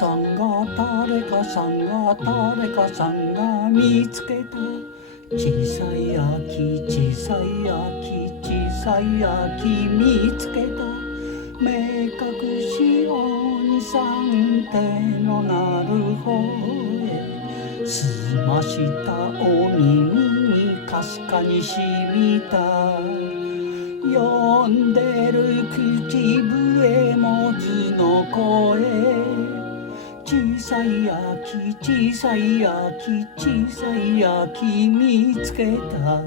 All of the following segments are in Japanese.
さんが誰かさんが誰かさんが見つけた小さい秋小さい秋小さい秋見つけた目隠し鬼さん手のなる方へ澄ましたお耳にかすかにしみた呼んでる口笛も図の声小さい秋小さい秋小さい秋見つけた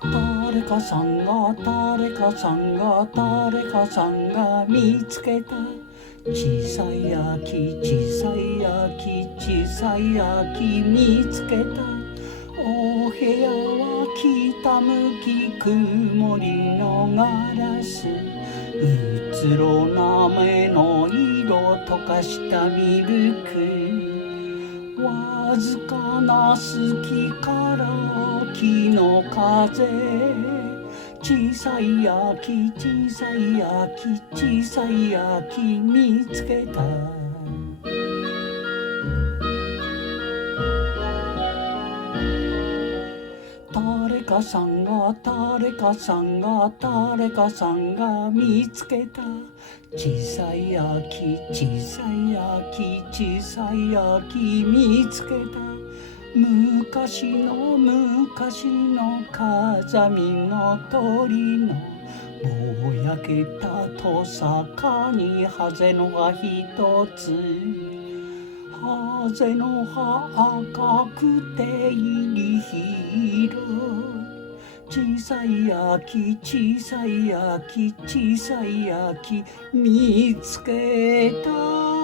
誰かさんが誰かさんが誰かさんが見つけた小さい秋小さい秋小さい秋見つけたお部屋は北向き曇りのガラスうつろな目の色溶かしたミルクわずかな隙から秋の風小さい秋小さい秋小さい秋見つけた誰かさんが誰かさんが誰かさんが見つけた小さい秋小さい秋小さい秋見つけた昔の昔の風見の鳥のぼやけたトサカにハゼの葉一つハゼの葉赤くて入り広小さい秋小さい秋小さい秋見つけた